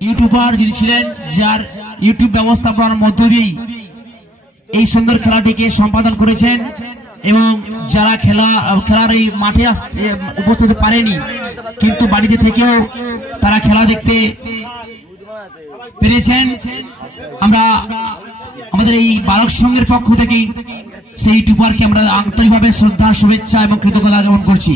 YouTuber যিনি ছিলেন, যার ইউটিউব ব্যবস্থাপনার মধ্য দিয়েই এই সুন্দর খেলাটিকে সম্পাদন করেছেন এবং যারা খেলার এই মাঠে উপস্থিত হতে পারেনি কিন্তু বাড়িতে থেকেও তারা খেলা দেখতে পেরেছেন, আমরা আমাদের এই বালক সংঘের পক্ষ থেকে সেই ইউটিউবারকে আমরা আন্তরিকভাবে শ্রদ্ধা, শুভেচ্ছা এবং কৃতজ্ঞতা জ্ঞাপন করছি।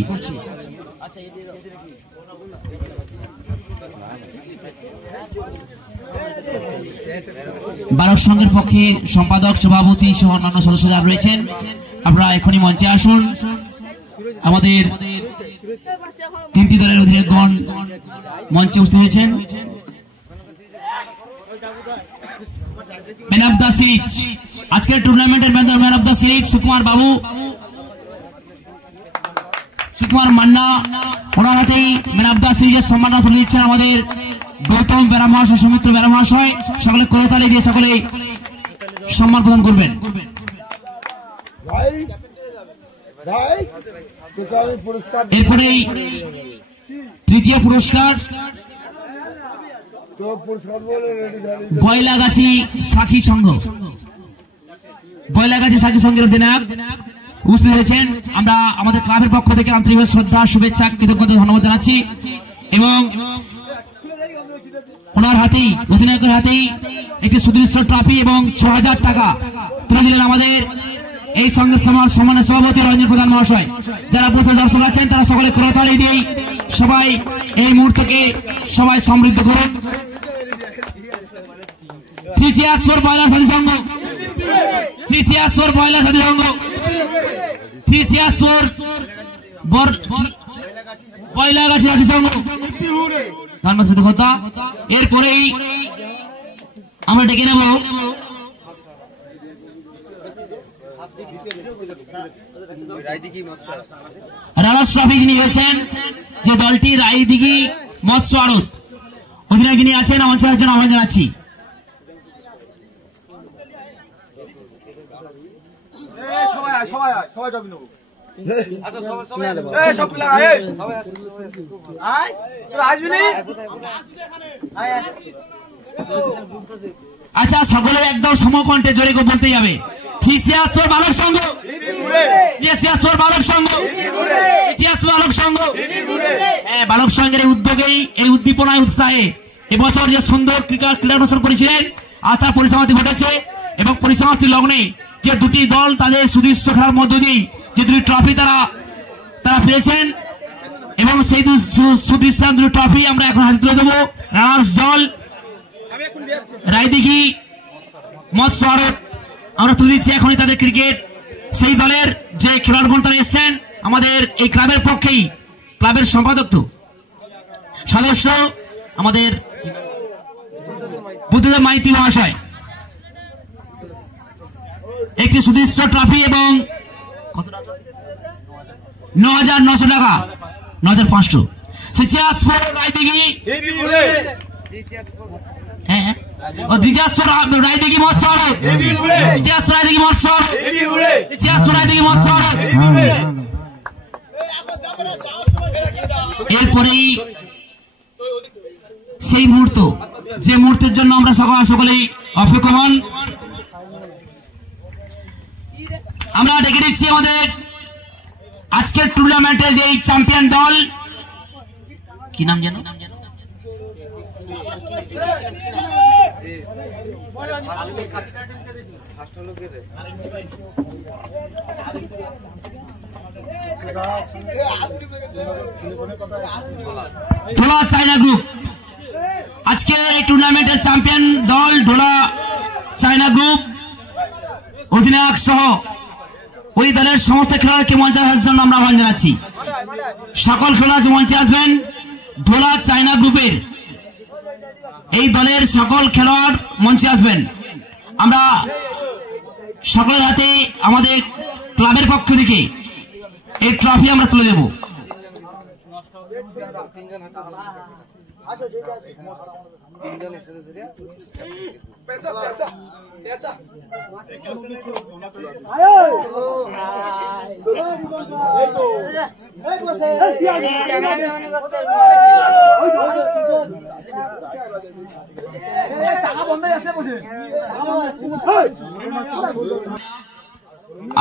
বালক সংঘের পক্ষে সম্পাদক, সভাপতি সহ অন্যান্য সদস্য যারা রয়েছেন, আপনারা এখনই মঞ্চে আসুন। আমাদের তিনটি দলের অধিনায়কগণ মঞ্চে উপস্থিত হয়েছেন। ম্যান অফ দ্য সিরিজ, আজকের টুর্নামেন্টের man of the series Sukumar বাবু, সুকুমার মান্না, ওনার হাতেই ম্যান অফ দ্য সিরিজের সম্মাননা তুলে দিচ্ছেন আমাদের গৌতম বেরা মহাশয়, সৌমিত্র বেরা মহাশয়। সকলে করতালি দিয়ে সকলে সম্মান প্রদান করবেন। এরপরেই তৃতীয় পুরস্কার বয়লাগাছি সাখী সংঘ, বয়লাগাছি সাখী সংঘের অধিনায়ক উপস্থিত হয়েছেন। আমরা আমাদের ক্লাবের পক্ষ থেকে আন্তরিক শ্রদ্ধা, শুভেচ্ছা, কৃতজ্ঞতা, ধন্যবাদ জানাচ্ছি এবং ওনার হাতেই, অধিনায়কের হাতেই একটি সুদৃশ্য ট্রফি এবং ৬০০০ টাকা তুলে দিলেন আমাদের এই সংঘের সম্মানের সভাপতি রঞ্জন প্রধান মহাশয়। যারা উপস্থিত দর্শক আছেন তারা সকলে করতালি দিয়েই সবাই এই মুহূর্তকে সবাই সমৃদ্ধ করুন। Three cheers for boiler Sathi Sangha, three cheers for boiler Sathi Sangha, three cheers for বয়লাগাছি সাথী সংঘ। ধন্যবাদ, কৃতজ্ঞতা। এরপরেই আমরা ডেকে নেব রানার্স ট্রফি যিনি হয়েছেন, যে দলটি রায়দিঘি মৎস্য আড়ত, অধিনায়ক যিনি আছেন আমার জন্য আহ্বান জানাচ্ছি। আচ্ছা, সকলে একদম সমকণ্ঠে জোরে বলতেই হবে। বালক সংঘ, বালক সংঘ, বালক সংঘ। বালক সংঘের এই উদ্যোগেই, এই উদ্দীপনায়, উৎসাহে এবছর যে সুন্দর ক্রীড়া অনুষ্ঠান করেছিলেন, আজ তার পরিসমাপ্তি ঘটেছে এবং পরিসমাপ্তি লগ্নে যে দুটি দল তাদের সুদৃশ্য খেলার মধ্য দিয়ে যে দুটি ট্রফি তারা পেয়েছেন এবং সেই সুদৃশ্য দুটি ট্রফি আমরা এখন হাতে তুলে দেবো। রানার্স দল রায়দিঘি মৎস্য আড়ত, আমরা তুলে দিচ্ছি এখনই তাদের ক্রিকেট। সেই দলের যে খেলোয়াড়গণ তারা এসছেন আমাদের এই ক্লাবের পক্ষেই, ক্লাবের সম্পাদক তো সদস্য আমাদের বুদ্ধদেব মাইতি মহাশয়, একটি সুদৃশ্য ট্রফি এবং ৯৯০০ টাকা, ৯৫০০। রায়দিঘি রায়দিঘি মৎস্য আড়ত, রায়দিঘি মৎস্য আড়ত, রায়দিঘি মৎস্য আড়ত। এরপরেই সেই মুহূর্ত, যে মুহূর্তের জন্য আমরা সকলেই অপেক্ষমান, আমরা ডেকে দিচ্ছি আমাদের আজকের টুর্নামেন্টের যে চ্যাম্পিয়ন দল, কি নাম জানো? ঢোলা চায়না গ্রুপ। আজকে এই টুর্নামেন্টের চ্যাম্পিয়ন দল ঢোলা চায়না গ্রুপ, অধিনায়ক সহ ওই দলের সমস্ত খেলোয়াড়কে মঞ্চে আসার জন্য আমরা আহ্বান জানাচ্ছি। সকল খেলোয়াড় মঞ্চে আসবেন। ঢোলা চায়না গ্রুপের এই দলের সকল খেলোয়াড় মঞ্চে আসবেন। আমরা সকলের হাতে আমাদের ক্লাবের পক্ষ থেকে এই ট্রফি আমরা তুলে দেব।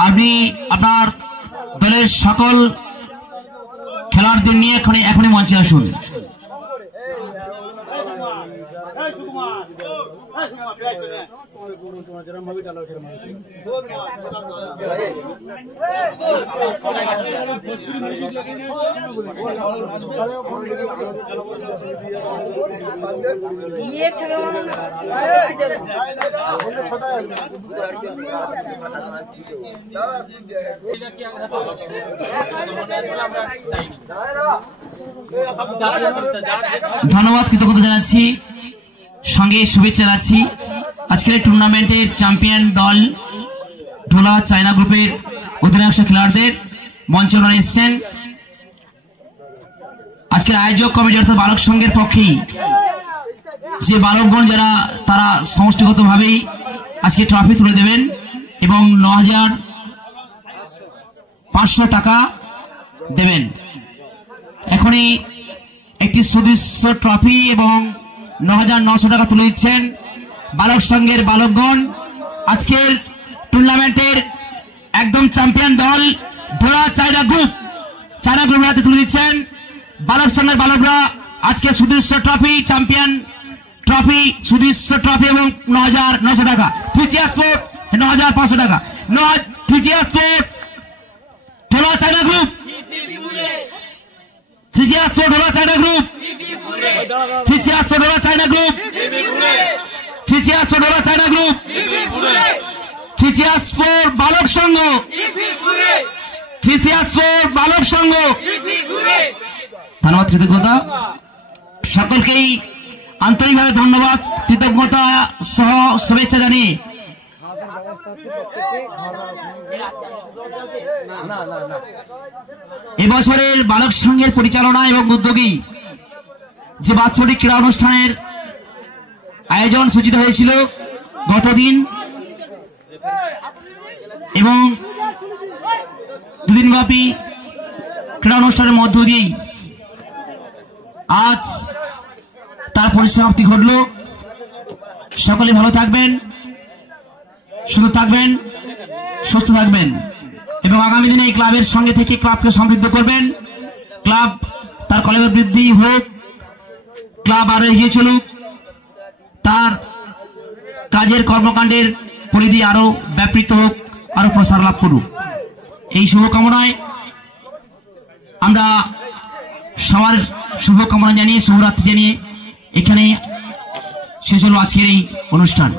আপনি আপনার দলের সকল খেলোয়াড়দের নিয়ে এখনই মঞ্চে আসুন। ধন্যবাদ, কৃতজ্ঞতা জানাচ্ছি, সঙ্গে শুভেচ্ছা জানাচ্ছি। আজকের এই টুর্নামেন্টের চ্যাম্পিয়ন দল ঢোলা চায়না গ্রুপের অধিনায়ক খেলোয়াড়দের মঞ্চে এসেছেন। আজকের আয়োজক কমিটি অর্থাৎ বালক সংঘের পক্ষেই যে বালকগণ যারা তারা সমষ্টিগতভাবেই আজকে ট্রফি তুলে দেবেন এবং ৯,৫০০ টাকা দেবেন। এখনই একটি সুদৃশ্য ট্রফি এবং ৯,৯০০ টাকা তুলে দিচ্ছেন বালক সংঘের বালকগণ। আজকের টুর্নামেন্টের একদম চ্যাম্পিয়ন দল ঢোলা চায়না গ্রুপ হাতে তুলে দিচ্ছেন বালক সংঘের বালকরা আজকে সুদৃশ্য ট্রফি, চ্যাম্পিয়ন ট্রফি, সুদৃশ্য ট্রফি এবং ৯,৯০০ টাকা। ফিজিয়া স্পোর্ট ৯,৫০০ টাকা। ফিজিয়া স্পোর্ট ঢোলা চায়না গ্রুপ, ফিজিয়া স্পোর্ট ঢোলা চায়না গ্রুপ, ফিজিয়া স্পোর্ট ঢোলা চায়না গ্রুপ, ফিজিয়া স্পোর্ট ঢোলা চায়না গ্রুপ, ফিজিয়া স্পোর্ট বালক সংঘ, ফিজিয়া স্পোর্ট বালক সংঘ। ধন্যবাদ, কৃতজ্ঞতা সকলকেই আন্তরিকভাবে ধন্যবাদ, কৃতজ্ঞতা সহ শুভেচ্ছা জানিয়ে এবছরের বালক সংঘের পরিচালনা এবং উদ্যোগী যে বাৎসরিক ক্রীড়া অনুষ্ঠানের আয়োজন সূচিত হয়েছিল গতদিন এবং দুদিনব্যাপী ক্রীড়া অনুষ্ঠানের মধ্য দিয়েই আজ তার পরিসমাপ্তি ঘটল। সকলে ভালো থাকবেন, সুস্থ থাকবেন, সুস্থ থাকবেন এবং আগামী দিনে এই ক্লাবের সঙ্গে থেকে ক্লাবকে সমৃদ্ধ করবেন। ক্লাব তার কলেবর বৃদ্ধি হোক, ক্লাব আরো এগিয়ে চলুক, তার কাজের কর্মকাণ্ডের পরিধি আরো ব্যাপৃত হোক, আরো প্রসার লাভ করুক। এই শুভকামনায় আমরা সবার শুভকামনা জানিয়ে, শুভরাত্রি জানিয়ে এখানে শেষ হলো আজকের এই অনুষ্ঠান।